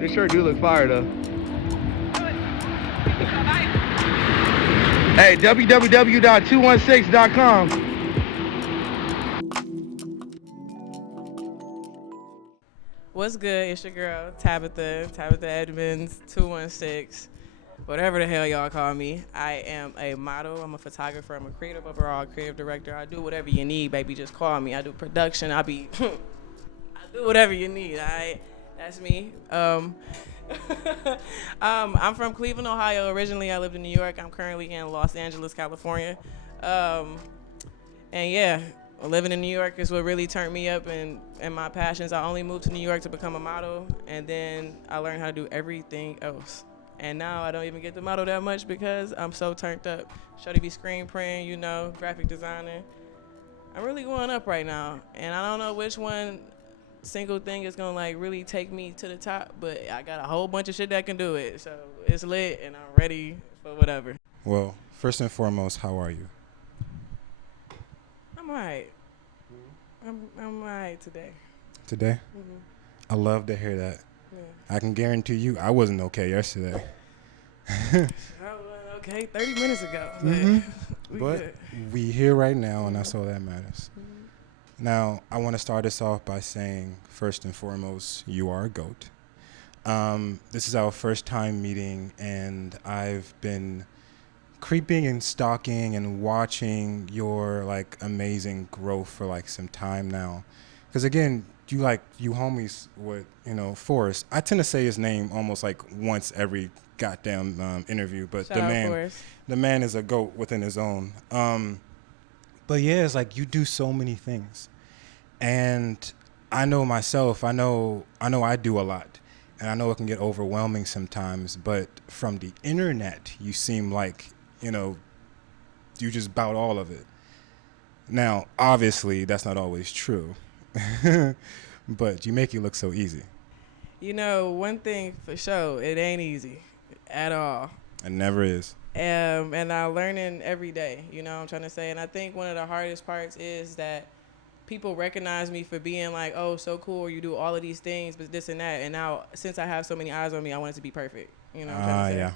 They sure do look fire though. Hey, www.216.com. What's good? It's your girl, Tabitha Edmonds, 216. Whatever the hell y'all call me. I am a model. I'm a photographer. I'm a creative overall, creative director. I do whatever you need, baby. Just call me. I do production. I do whatever you need. All right, that's me. I'm from Cleveland, Ohio. Originally, I lived in New York. I'm currently in Los Angeles, California. And yeah, living in New York is what really turned me up and my passions. I only moved to New York to become a model, and then I learned how to do everything else. And now I don't even get to model that much because I'm so turned up. Shorty be screen printing, graphic designing. I'm really going up right now, and I don't know which one single thing is gonna like really take me to the top, but I got a whole bunch of shit that can do it. So it's lit, and I'm ready for whatever. Well, first and foremost, how are you? I'm alright. I'm alright today. Today? Mm-hmm. I love to hear that. Yeah. I can guarantee you I wasn't okay yesterday. I was okay 30 minutes ago. But we here right now, and that's all that matters. Mm-hmm. Now, I want to start us off by saying, first and foremost, you are a GOAT. This is our first time meeting, and I've been creeping and stalking and watching your like amazing growth for like some time now. Because again, you homies with, Forrest. I tend to say his name almost like once every goddamn interview, but Shout out Forrest. The man is a GOAT within his own. But yeah, it's like you do so many things. And I know myself, I know I do a lot. And I know it can get overwhelming sometimes, but from the internet, you seem like, you just bout all of it. Now, obviously, that's not always true. But you make it look so easy. One thing for sure, it ain't easy at all. It never is. And I'm learning every day, what I'm trying to say. And I think one of the hardest parts is that people recognize me for being like, oh, so cool, you do all of these things, but this and that. And now, since I have so many eyes on me, I want it to be perfect. You know what I'm trying to say? Yeah.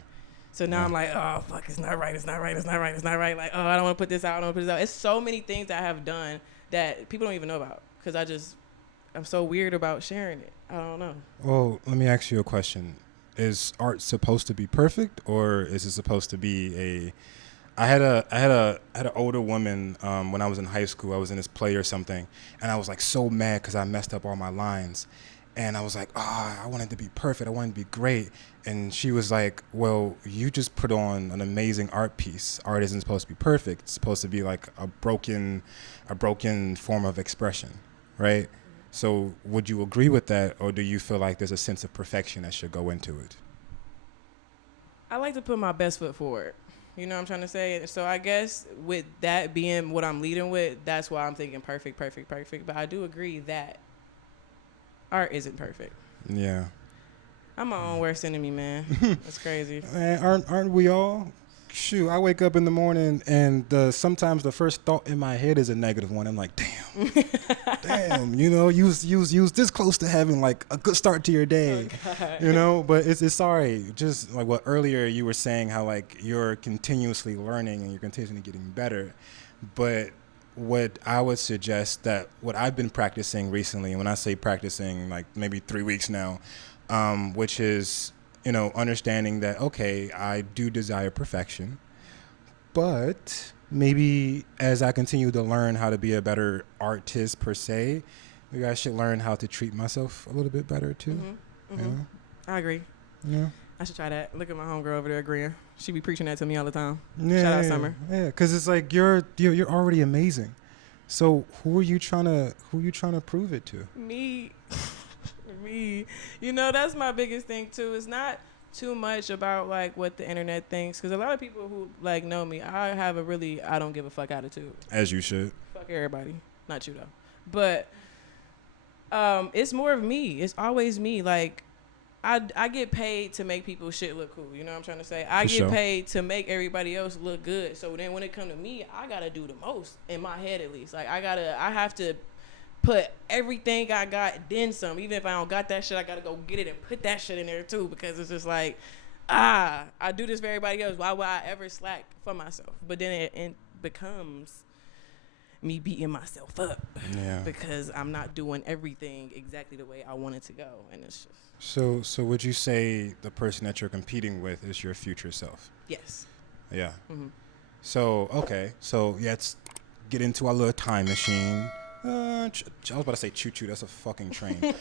So now I'm like, oh, fuck, it's not right. Like, oh, I don't want to put this out. It's so many things I have done that people don't even know about because I'm so weird about sharing it. I don't know. Well, let me ask you a question. Is art supposed to be perfect, or is it supposed to be I had an older woman when I was in high school. I was in this play or something, and I was like so mad because I messed up all my lines. And I was like, I wanted to be perfect. I wanted to be great. And she was like, well, you just put on an amazing art piece. Art isn't supposed to be perfect. It's supposed to be like a broken form of expression, right? So would you agree with that, or do you feel like there's a sense of perfection that should go into it? I like to put my best foot forward. You know what I'm trying to say? So I guess with that being what I'm leading with, that's why I'm thinking perfect. But I do agree that art isn't perfect. Yeah. I'm my own worst enemy, man. That's crazy. Man, aren't we all? Shoot, I wake up in the morning and sometimes the first thought in my head is a negative one. I'm like, damn, you was this close to having like a good start to your day, but it's sorry. Just like what earlier you were saying, how like you're continuously learning and you're continuously getting better. But what I would suggest that what I've been practicing recently, and when I say practicing, like maybe 3 weeks now, which is, understanding that, okay, I do desire perfection, but maybe as I continue to learn how to be a better artist per se, maybe I should learn how to treat myself a little bit better too. Mm-hmm. I agree. Yeah. I should try that. Look at my homegirl over there agreeing. She be preaching that to me all the time. Yeah, shout out Summer. Yeah, because it's like you're already amazing. So who are you trying to prove it to? Me. That's my biggest thing too. It's not too much about like what the internet thinks, because a lot of people who like know me, I have a really I don't give a fuck attitude. As you should. Fuck everybody. Not you though. But it's more of me. It's always me. Like I get paid to make people's shit look cool. You know what I'm trying to say? I get paid to make everybody else look good. So then when it come to me, I gotta do the most in my head, at least. Like I have to put everything I got, then some. Even if I don't got that shit, I gotta go get it and put that shit in there too, because it's just like, I do this for everybody else. Why would I ever slack for myself? But then it becomes me beating myself up because I'm not doing everything exactly the way I want it to go, and it's just. So would you say the person that you're competing with is your future self? Yes. Yeah. Mm-hmm. So, okay. So, let's get into our little time machine. I was about to say choo-choo. That's a fucking train.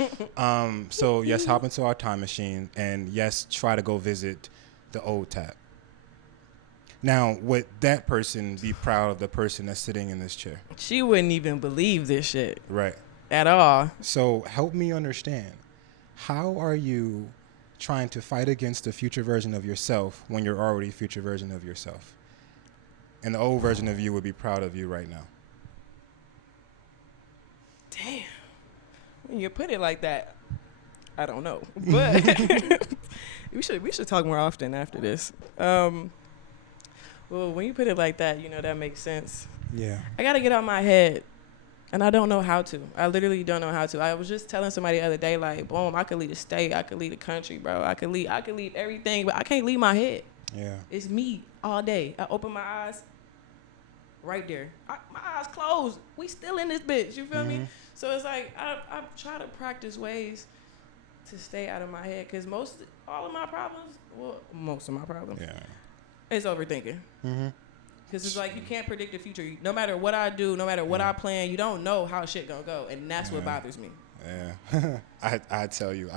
So, yes, hop into our time machine. And, yes, try to go visit the old Tab. Now, would that person be proud of the person that's sitting in this chair? She wouldn't even believe this shit. Right. At all. So, help me understand. How are you trying to fight against the future version of yourself when you're already a future version of yourself? And the old version of you would be proud of you right now. Damn. When you put it like that, I don't know. But we should talk more often after this. Well, when you put it like that, that makes sense. Yeah. I got to get out my head. And I don't know how to. I literally don't know how to. I was just telling somebody the other day, like, boom, I could lead a state. I could lead a country, bro. I could lead everything, but I can't leave my head. Yeah. It's me all day. I open my eyes. Right there. My eyes closed. We still in this bitch. You feel me? So it's like I try to practice ways to stay out of my head, because most of my problems is overthinking. Because it's like you can't predict the future. No matter what I do, no matter what I plan, you don't know how shit gonna go, and that's what bothers me. Yeah. I tell you,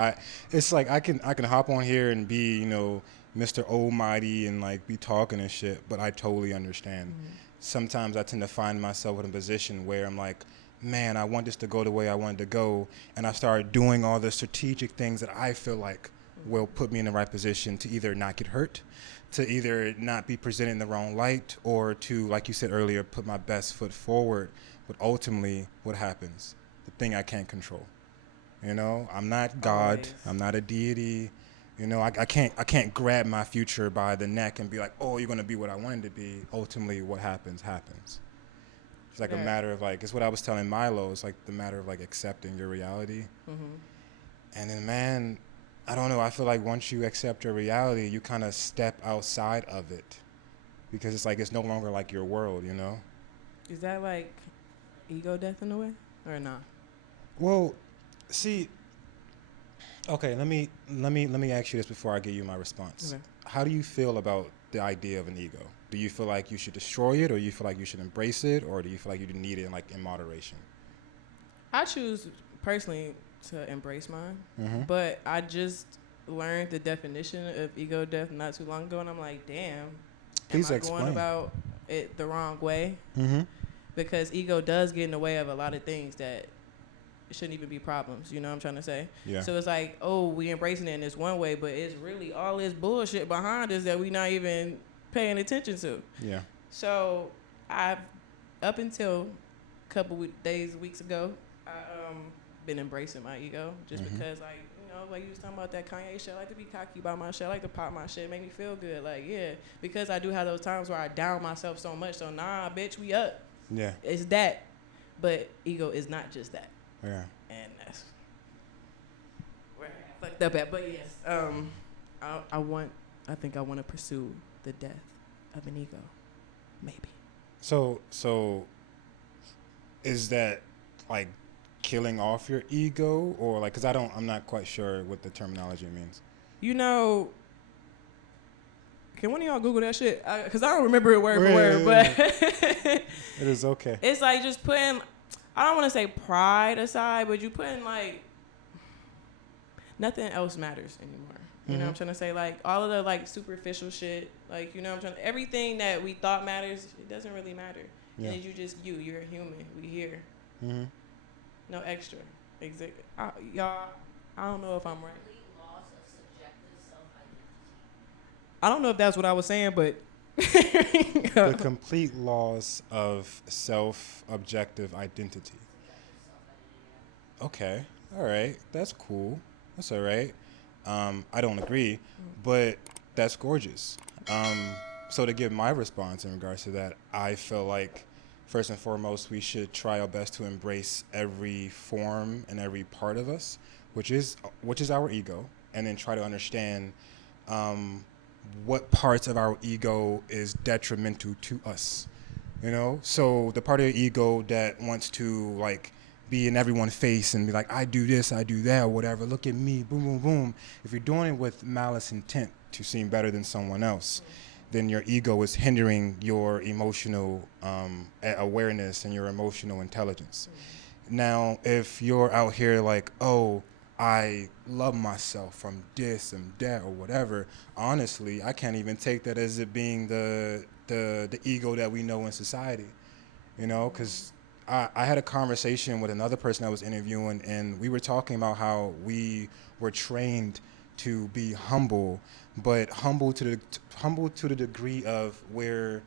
it's like I can hop on here and be Mr. Almighty and like be talking and shit, but I totally understand. Sometimes I tend to find myself in a position where I'm like, man, I want this to go the way I want it to go. And I start doing all the strategic things that I feel like will put me in the right position to either not get hurt, to either not be presented in the wrong light, or to, like you said earlier, put my best foot forward. But ultimately, what happens? The thing I can't control. I'm not God. Always. I'm not a deity. I can't grab my future by the neck and be like, oh, you're going to be what I wanted to be. Ultimately, what happens. It's like a matter of like, it's what I was telling Milo. It's like the matter of like accepting your reality. And then, man, I don't know. I feel like once you accept your reality, you kind of step outside of it, because it's like it's no longer like your world, Is that like ego death in a way, or not? Well, see. Okay, let me ask you this before I give you my response. Okay. How do you feel about the idea of an ego? Do you feel like you should destroy it, or you feel like you should embrace it, or do you feel like you need it in moderation? I choose personally to embrace mine, but I just learned the definition of ego death not too long ago, and I'm like, damn, Please am I explain. going about it the wrong way? Because ego does get in the way of a lot of things that shouldn't even be problems. You know what I'm trying to say? Yeah. So it's like, oh, we embracing it in this one way, but it's really all this bullshit behind us that we not even paying attention to. Yeah. So I've, up until a couple weeks ago, I been embracing my ego just because, like, like you was talking about that Kanye shit. I like to be cocky about my shit. I like to pop my shit, make me feel good. Like, yeah, because I do have those times where I down myself so much. So nah, bitch, we up. Yeah. It's that, but ego is not just that. Yeah. And that's where I fucked up at. But yes, I think I want to pursue the death of an ego, maybe. So is that like killing off your ego, or like, because I'm not quite sure what the terminology means. Can one of y'all Google that shit? Because I don't remember it word for word, but it is okay. It's like just putting, I don't want to say pride aside, but you putting like nothing else matters anymore. You know what I'm trying to say? Like all of the like superficial shit, like, everything that we thought matters, it doesn't really matter. Yeah. And you're a human. We here. No extra. Y'all, I don't know if I'm right. I don't know if that's what I was saying, but The complete loss of self-objective identity. Okay. All right. That's cool. That's all right. I don't agree, but that's gorgeous. So to give my response in regards to that, I feel like first and foremost, we should try our best to embrace every form and every part of us, which is our ego, and then try to understand what parts of our ego is detrimental to us. You know, so the part of your ego that wants to like be in everyone's face and be like, I do this, I do that, or whatever. Look at me, boom, boom, boom. If you're doing it with malice intent to seem better than someone else, then your ego is hindering your emotional awareness and your emotional intelligence. Now, if you're out here like, oh, I love myself from this and that or whatever, honestly, I can't even take that as it being the ego that we know in society, you know, because I had a conversation with another person I was interviewing, and we were talking about how we were trained to be humble, but humble to the degree of where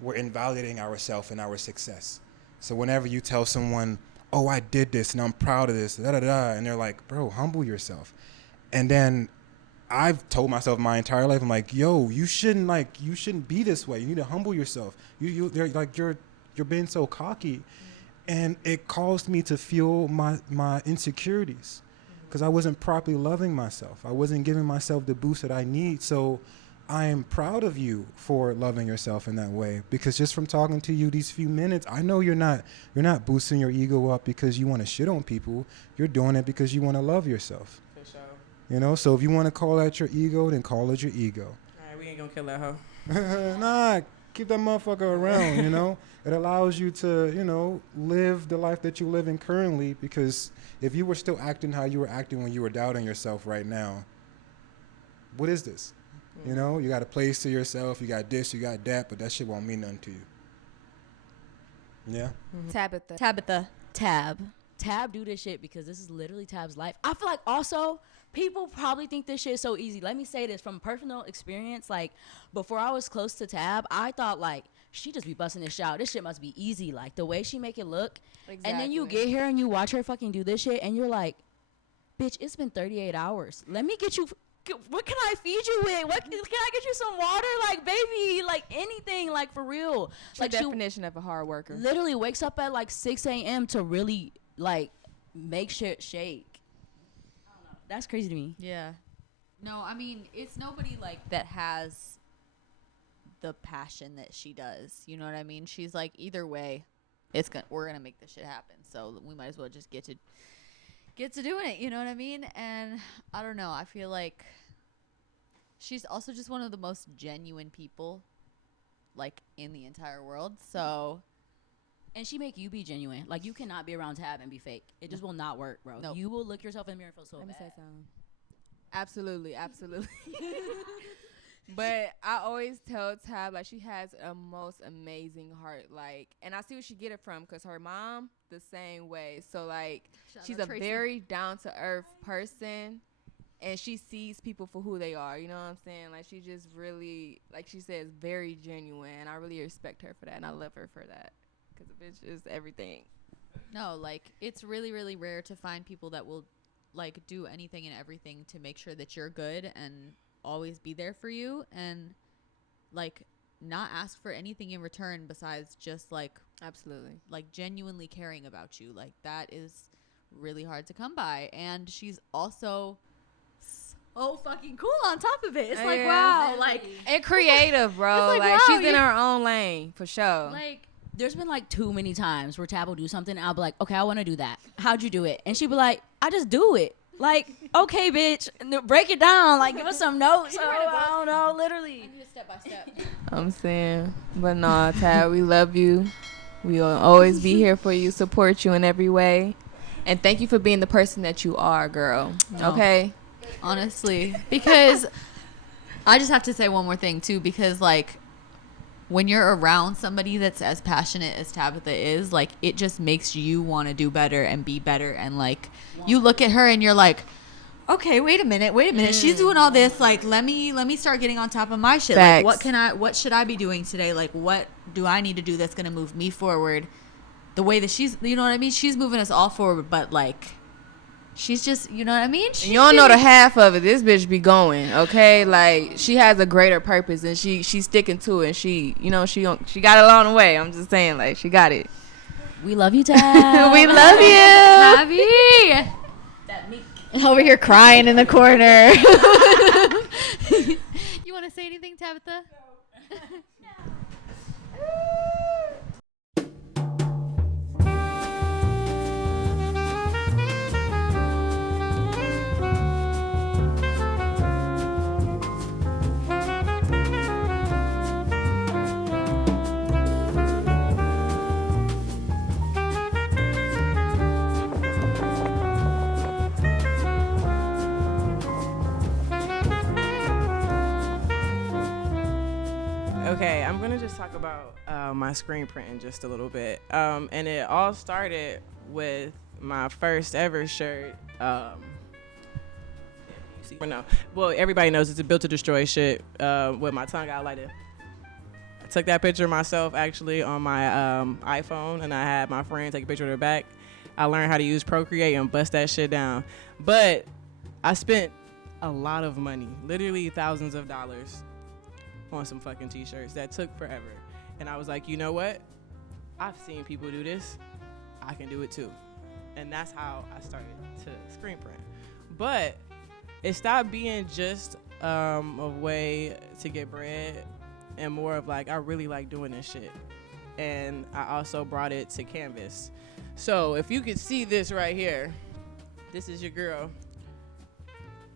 we're invalidating ourselves and our success. So whenever you tell someone, oh, I did this and I'm proud of this, da da da, and they're like, bro, humble yourself. And then I've told myself my entire life, I'm like, yo, you shouldn't be this way. You need to humble yourself. They're like, you're being so cocky. And it caused me to feel my insecurities because I wasn't properly loving myself. I wasn't giving myself the boost that I need. So I am proud of you for loving yourself in that way, because just from talking to you these few minutes, I know you're not boosting your ego up because you want to shit on people. You're doing it because you want to love yourself. For sure. You know, so if you want to call that your ego, then call it your ego. All right, we ain't gonna kill that hoe. Nah, keep that motherfucker around, you know. It allows you to, you know, live the life that you're living currently, because if you were still acting how you were acting when you were doubting yourself right now, what is this? You know, you got a place to yourself, you got this, you got that, but that shit won't mean nothing to you. Yeah? Mm-hmm. Tabitha. Tab do this shit because this is literally Tab's life. I feel like also people probably think this shit is so easy. Let me say this from personal experience. Like, before I was close to Tab, I thought, like, she just be busting this shit out. This shit must be easy. Like, the way she make it look. Exactly. And then you get here and you watch her fucking do this shit, and you're like, bitch, it's been 38 hours. Let me get you... What can I feed you with? What can I get you some water? Like, baby, like anything, like for real. It's like the definition of a hard worker. Literally wakes up at like 6 a.m. to really like make shit shake. I don't know. That's crazy to me. Yeah. No, I mean, it's nobody like that has the passion that she does. You know what I mean? She's like, either way, we're gonna make this shit happen. So we might as well just get to doing it, you know what I mean? And I don't know, I feel like she's also just one of the most genuine people like in the entire world. So, and she make you be genuine. Like, you cannot be around Tab and be fake. It just will not work, bro. Nope. You will look yourself in the mirror and feel so Let me bad. say something. Absolutely. But I always tell Tab, like, she has a most amazing heart, like, and I see where she get it from, because her mom the same way. So like, she's a very down to earth person, and she sees people for who they are. You know what I'm saying? Like, she just really, like she says, very genuine. I really respect her for that, and I love her for that, because the bitch is everything. no, like, it's really, really rare to find people that will like do anything and everything to make sure that you're good and always be there for you, and like not ask for anything in return besides just like Absolutely. like genuinely caring about you. Like, that is really hard to come by. And she's also so fucking cool on top of it. It's like, wow, like, And creative, bro. It's like, Like, wow, she's in her own lane, for sure. like There's been like too many times where Tab will do something and I'll be like, okay, I want to do that. How'd you do it? And she'd be like, I just do it. Like, okay, bitch, break it down. Like, give us some notes. I don't know, literally. step by step. I'm saying, but nah, Tab, we love you. We will always be here for you, support you in every way, and thank you for being the person that you are, girl. No. Okay. Honestly, because I just have to say one more thing too, because like when you're around somebody that's as passionate as Tabitha is, like, it just makes you want to do better and be better. And like, you look at her and you're like, okay, wait a minute. She's doing all this. Like, let me start getting on top of my shit. Facts. Like, what should I be doing today? Like, what do I need to do that's going to move me forward the way that she's, you know what I mean? She's moving us all forward, but like, she's just, you know what I mean? You don't know the half of it. This bitch be going, okay? Like, she has a greater purpose, and she's sticking to it. And she, you know, she got it along the way. I'm just saying, like, she got it. We love you, Tab. We love you. Tabby. Over here crying in the corner. You want to say anything, Tabitha? Okay, I'm gonna just talk about my screen printing just a little bit, and it all started with my first ever shirt. Well, everybody knows it's a Built to Destroy shit with my tongue out like this. I took that picture of myself actually on my iPhone, and I had my friend take a picture of her back. I learned how to use Procreate and bust that shit down, but I spent a lot of money, literally thousands of dollars, on some fucking t-shirts that took forever. And I was like, you know what? I've seen people do this. I can do it too. And that's how I started to screen print. But it stopped being just a way to get bread and more of like, I really like doing this shit. And I also brought it to canvas. So if you could see this right here, this is your girl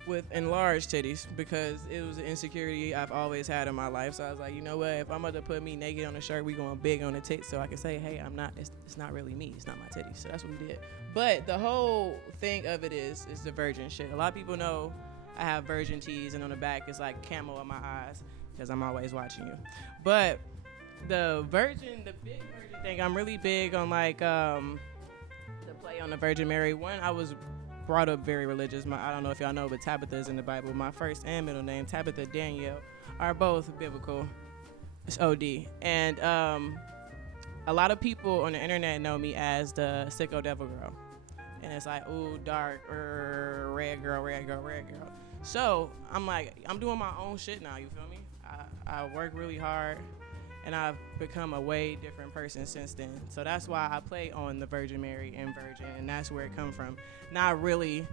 with enlarged titties, because it was an insecurity I've always had in my life. So I was like, you know what, if I'm gonna put me naked on a shirt, we going big on the tits, so I can say, hey, I'm not, it's not really me, it's not my titties. So that's what we did. But the whole thing of it is the virgin shit. A lot of people know I have virgin tees, and on the back is like camo on my eyes, because I'm always watching you. But the big virgin thing, I'm really big on like the play on the Virgin Mary. One, I was brought up very religious. I don't know if y'all know, but Tabitha is in the Bible. My first and middle name, Tabitha Danielle, are both biblical. It's OD. And a lot of people on the internet know me as the sicko devil girl. And it's like, ooh, dark, red girl. So I'm like, I'm doing my own shit now, you feel me? I work really hard, and I've become a way different person since then. So that's why I play on the Virgin Mary and Virgin, and that's where it come from. Not really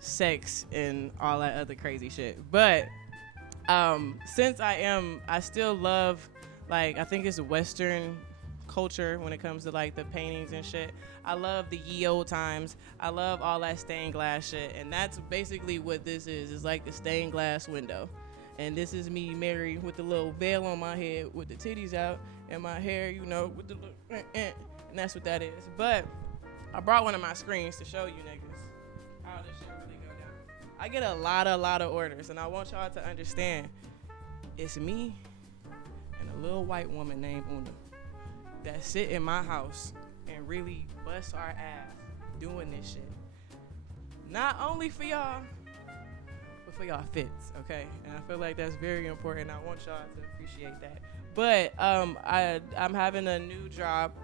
sex and all that other crazy shit. But since I still love, like, I think it's Western culture when it comes to like the paintings and shit. I love the ye old times. I love all that stained glass shit, and that's basically what this is. It's like the stained glass window. And this is me, Mary, with the little veil on my head, with the titties out, and my hair, you know, with the little, and that's what that is. But I brought one of my screens to show you niggas how this shit really go down. I get a lot of orders, and I want y'all to understand, it's me and a little white woman named Una that sit in my house and really bust our ass doing this shit. Not only for y'all, but for y'all fits, okay? And I feel like that's very important. I want y'all to appreciate that. But I'm having a new drop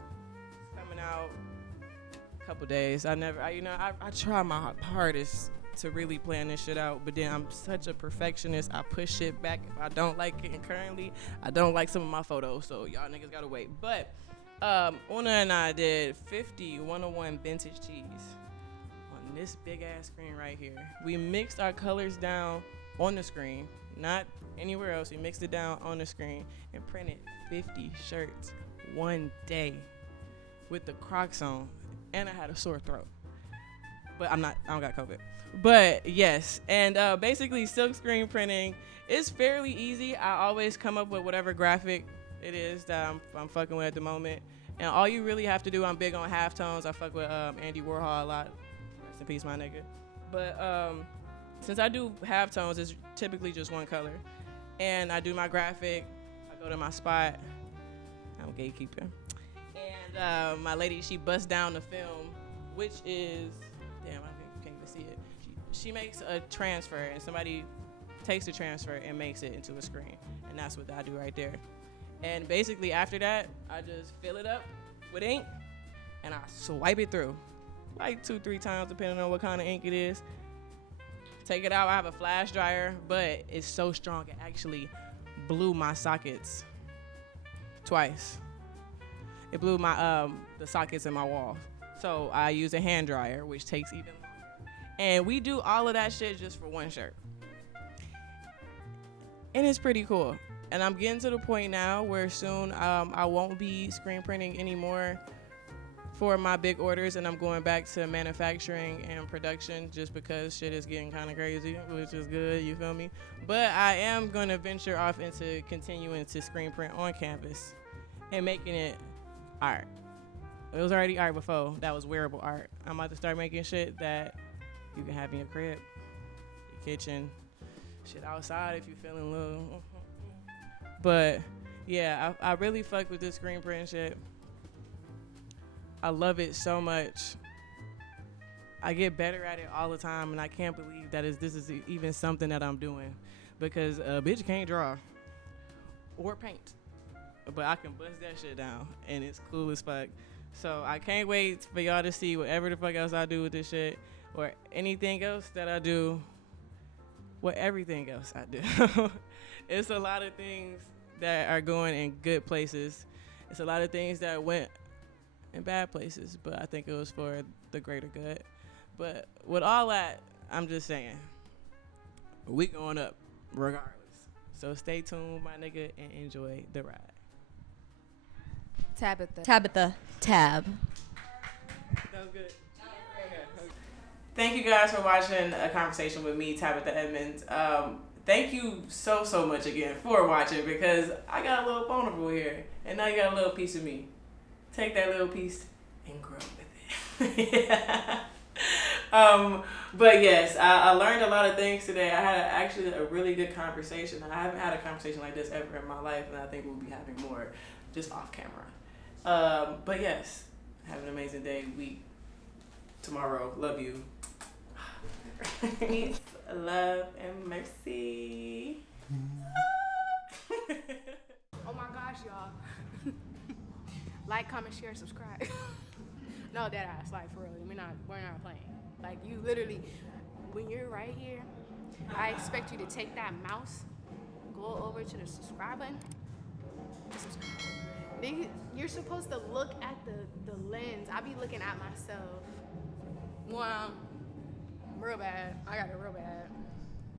coming out a couple days. I try my hardest to really plan this shit out, but then I'm such a perfectionist. I push shit back if I don't like it, and currently I don't like some of my photos, so y'all niggas gotta wait. But Una and I did 50 101 vintage tees on this big ass screen right here. We mixed our colors down on the screen, not anywhere else. We mixed it down on the screen and printed 50 shirts one day with the Crocs on, and I had a sore throat. But I don't got COVID. But yes, and basically silk screen printing is fairly easy. I always come up with whatever graphic it is that I'm fucking with at the moment. And all you really have to do, I'm big on halftones. I fuck with Andy Warhol a lot. Rest in peace, my nigga. But since I do halftones, it's typically just one color. And I do my graphic. I go to my spot. I'm a gatekeeper. And my lady, she busts down the film, which is, damn, I can't even see it. She makes a transfer, and somebody takes the transfer and makes it into a screen. And that's what I do right there. And basically after that, I just fill it up with ink and I swipe it through. like 2-3 times depending on what kind of ink it is. Take it out. I have a flash dryer, but it's so strong it actually blew my sockets twice. It blew my the sockets in my wall. So I use a hand dryer, which takes even longer. And we do all of that shit just for one shirt. And it's pretty cool. And I'm getting to the point now where soon I won't be screen printing anymore for my big orders, and I'm going back to manufacturing and production just because shit is getting kind of crazy, which is good, you feel me? But I am going to venture off into continuing to screen print on canvas and making it art. It was already art before. That was wearable art. I'm about to start making shit that you can have in your crib, your kitchen, shit outside if you're feeling a little. But yeah, I really fuck with this screen print shit. I love it so much. I get better at it all the time, and I can't believe that this is even something that I'm doing, because a bitch can't draw or paint, but I can bust that shit down, and it's cool as fuck. So I can't wait for y'all to see whatever the fuck else I do with this shit, or anything else that I do, everything else I do. It's a lot of things that are going in good places. It's a lot of things that went in bad places, but I think it was for the greater good. But with all that, I'm just saying, we going up regardless. So stay tuned, my nigga, and enjoy the ride. Tabitha. Tab. That was good. Thank you guys for watching a conversation with me, Tabitha Edmonds. Thank you so much again for watching, because I got a little vulnerable here, and now you got a little piece of me. Take that little piece and grow with it. Yeah. But yes, I learned a lot of things today. I had actually a really good conversation. I haven't had a conversation like this ever in my life, and I think we'll be having more just off camera. But yes, have an amazing day, week, tomorrow. Love you. Peace, love, and mercy. Oh my gosh, y'all. Like, comment, share, subscribe. No, dead ass, like, for real. We're not playing. Like, you literally, when you're right here, I expect you to take that mouse, go over to the subscribe button, and subscribe. You're supposed to look at the lens. I be looking at myself. Well, real bad. I got it real bad.